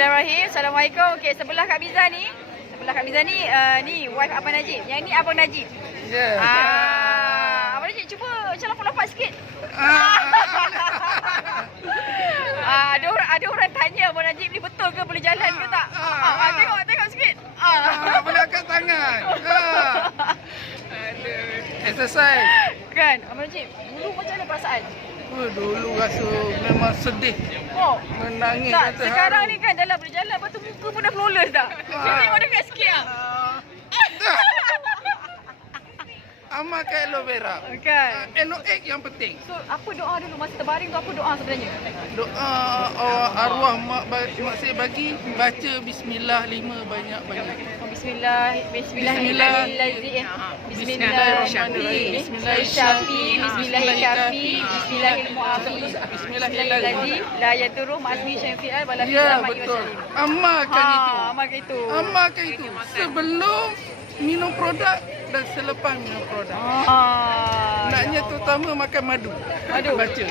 Bismillahirrahmanirrahim. Assalamualaikum. Okey, sebelah Kak Miza ni, ni wife Abang Najib. Yang ni Abang Najib. Ya. Abang Najib cuba macam lompat sikit. Ada orang tanya Abang Najib ni betul ke boleh jalan ke tak? Tengok sikit. Boleh angkat tangan. Exercise. Kan, Abang Najib, dulu macam mana perasaan? Dulu rasa memang sedih. Menangis. Tak, sekarang ni kan dalam berjalan, lepas tu muka pun dah flawless dah. Dia tengok dekat sikit lah. Amalkan aloe vera. Kan. Elok yang penting. So, apa doa dulu masa terbaring tu, apa doa sebenarnya? Doa arwah mak saya bagi baca bismillah 5 banyak-banyak. Bismillahirrahmanirrahim. Bismillahirrahmanirrahim. Bismillahirrahmanirrahim. Bismillahirrahmanirrahim. Bismillahirrahmanirrahim. Bismillahirrahmanirrahim. La yadurru ma'asmi syai'un fil ardi wa la fis Ya, samai. betul. Amalkan itu. Amalkan itu. Sebelum minum produk dan selepas minum produk. Naknya terutama makan madu. Baca.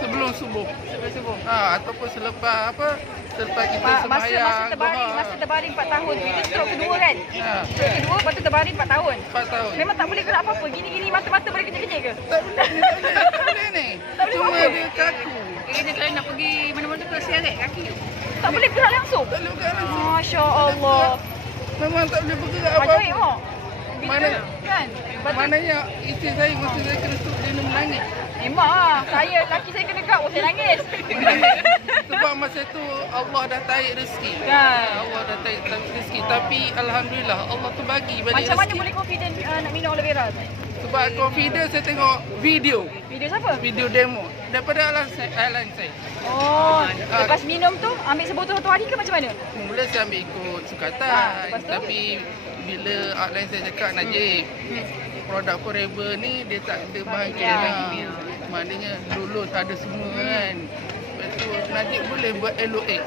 Sebelum subuh. Ataupun selepas selepas kita sembahyang. Masa terbaring 4 tahun tu, itu stroke kedua kan? Stroke kedua, lepas tu terbaring 4 tahun. 4 tahun. Memang tak boleh gerak apa-apa. Gini-gini mata-mata boleh kejap-kejap ke? Tak boleh ni. Tak boleh Cuma apa? dia kaku. Dia kalau nak pergi mana-mana tu seret kaki tu. Tak boleh gerak langsung? Tak boleh bergerak langsung. Masya Allah. Memang tak boleh bergerak Ajaib apa-apa. tak? Kan? Maknanya isteri saya masa saya kena tu dia menangis. Memang lah. Laki saya kena gerak pun saya nangis. Sebab masa tu Allah dah tarik rezeki. Kan? Allah dah tarik rezeki. Tapi Alhamdulillah Allah tu bagi balik Macam mana rezeki. boleh confident nak minum aloe vera tu? Sebab confident saya tengok video. Video siapa? Video demo. Daripada alam saya. Oh, lepas minum tu ambil sebotol satu hari ke macam mana? Mula saya ambil ikut sukatan. lepas tu? Tapi bila outline saya cakap Najib, produk Forever ni dia tak ada bahan kimia. Maknanya dulu tak ada semua kan. Lepas tu Najib boleh buat LOX.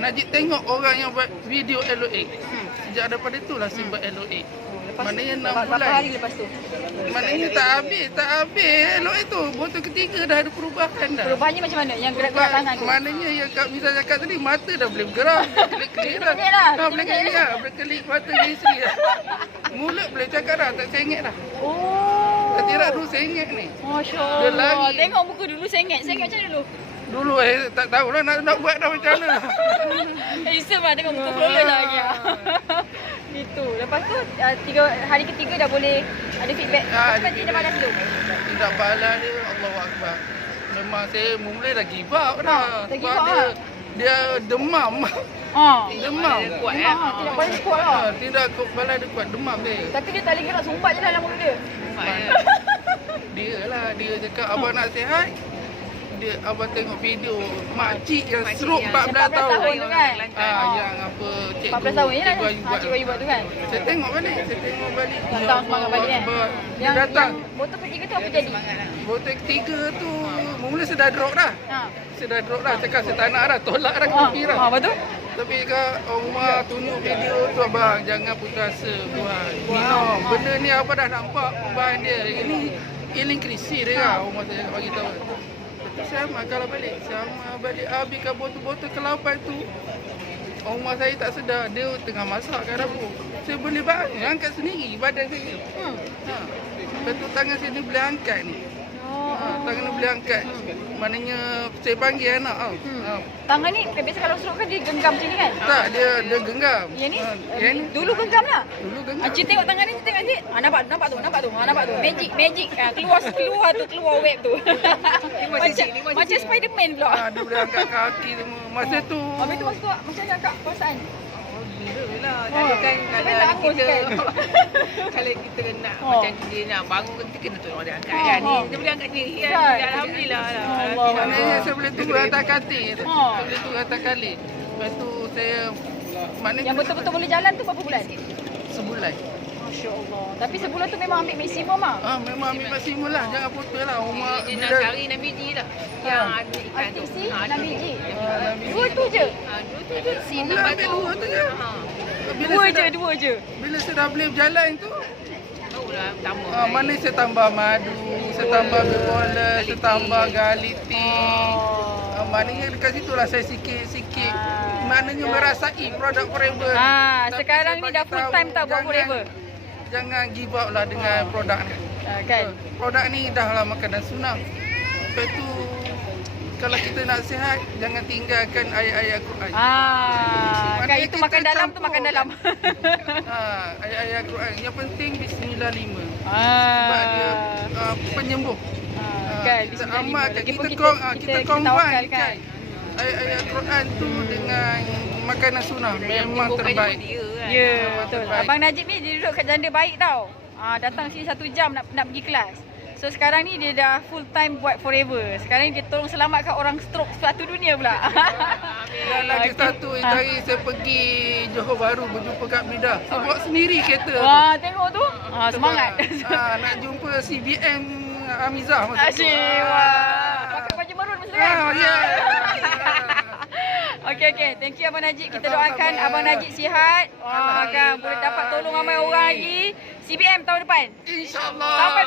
Najib tengok orang yang buat video LOX. Sejak daripada itulah saya buat LOX. Maknanya 6 bulan. Berapa hari lepas tu? Maknanya tak habis LOX tu. Botol ketiga dah ada perubahan dah. Perubahannya macam mana? Yang gerak-gerak tangan tu? Maknanya yang Kak Miza cakap tadi, mata dah boleh bergerak. Kelip-kelip dah. Boleh kelip dah. Boleh kelip mata dia isteri dah. Mulut boleh cakap dah. Tak sengit dah. Oh. Ketirak dulu sengit ni. Masya Dia Allah. lari. Tengok muka dulu sengit. Sengit macam mana dulu? Dulu tak tahulah nak buat dah macam mana. Isem lah tengok muka flawless lah lagi. Itu. Lepas tu hari ketiga dah boleh ada feedback. Lepas tu dia balas dulu. Tidak balas dia, Allahu Akbar. Memang saya mula dah give up dah. dah give Sebab up lah. dia demam. Demam. Kuat Tidak boleh kuat lah. Tidak balas dia kuat, demam dia. Tapi dia tak boleh gerak, sumbat je dalam mulut dia. Dia cakap abang nak sihat. Abang tengok video makcik yang stroke 14 tahun. tu kan? Yang apa 14 tahun je lah. Cikgu Ayu buat. Cikgu Ayu buat tu kan? Saya tengok balik. Datang semangat balik kan? Dia datang. Botol ketiga tu apa jadi? Botol ketiga tu mula saya dah drop dah. Saya dah drop dah. Cakap saya tak nak dah. Tolak dah kopi dah. Betul? Tapi Kak Umar tunjuk video tu abang. Jangan putus asa buat. Minum. Benda ni apa dah nampak perubahan dia. Ini healing krisi dia lah. Umar saya bagi tahu. Saya amalkan balik. Saya amal balik. Habiskan botol-botol ke-8 tu. Umar saya tak sedar. Dia tengah masak kat dapur. Saya boleh angkat sendiri badan saya. Lepas tu tangan saya ni boleh angkat ni. Tangan ni boleh angkat. Maknanya saya panggil anak tau. Tangan ni biasa kalau stroke kan dia genggam macam ni kan? Tak, dia genggam. Yang ni? Yang ni Dulu genggam lah. dulu genggam. Cik tengok tangan ni, cik tengok cik. Nampak tu. Magic. Keluar web tu. Macam Spiderman pula. Dia boleh angkat kaki semua. Masa tu. Habis tu masa tu macam mana kak perasaan? Gila lah. Kalau kan kalau kita nak macam dia nak bangun kita kena tolong dia angkat kan. Ni dia boleh angkat sendiri kan. Alhamdulillah lah. Maknanya saya boleh tunggu atas katil. Saya boleh tunggu atas katil. Lepas tu saya maknanya Yang betul-betul boleh jalan tu berapa bulan? sebulan. Masya Allah. Tapi sebulan tu memang ambil maksimum lah. Memang ambil maksimum lah. Jangan putus lah. Umar Dia nak cari Nabi biji lah. Yang ada ikan tu. RTC, Nabi biji. Dua tu je? Dua tu je. Si Mula nampak ambil tu. dua tu je. Dua je. Bila saya dah boleh berjalan tu, Barulah tambah. mana saya tambah madu, saya tambah berbola, saya tambah garlic tea. maknanya dekat situlah saya sikit-sikit maknanya merasai produk Forever. Tapi Sekarang saya ni dah bagi full tahu, time tau buat jangan- Forever. Jangan give up lah dengan produk ni. Kan? Produk ni dah lah makanan sunnah. Lepas tu kalau kita nak sihat, jangan tinggalkan ayat-ayat Quran. Kan itu kita makan dalam tu makan dalam. Ayat-ayat Quran. Yang penting Bismillah 5. Sebab dia penyembuh. Kan, Kita Bismillah amalkan, lima. kita Lagipun combine tawakalkan. kan. Ayat-ayat Quran tu dengan makanan sunnah memang Bukannya terbaik. pun dia kan. Ya, Memang betul. terbaik. Abang Najib ni dia duduk kat Janda Baik tau. Datang sini 1 jam nak pergi kelas. So sekarang ni dia dah full time buat Forever. Sekarang ni dia tolong selamatkan orang stroke satu dunia pula. Dan lagi satu hari saya pergi Johor Bahru berjumpa Kak Mida. Saya bawa sendiri kereta. Wah, tengok tu. Semangat. Nak jumpa CBM Amizah masa tu. Asyik. Wah. Pakai baju marun masa tu kan? Ya. Okey. Thank you Abang Najib. Kita doakan Abang Najib sihat. Kan boleh dapat tolong ramai orang lagi. CBM tahun depan. InsyaAllah. Sampai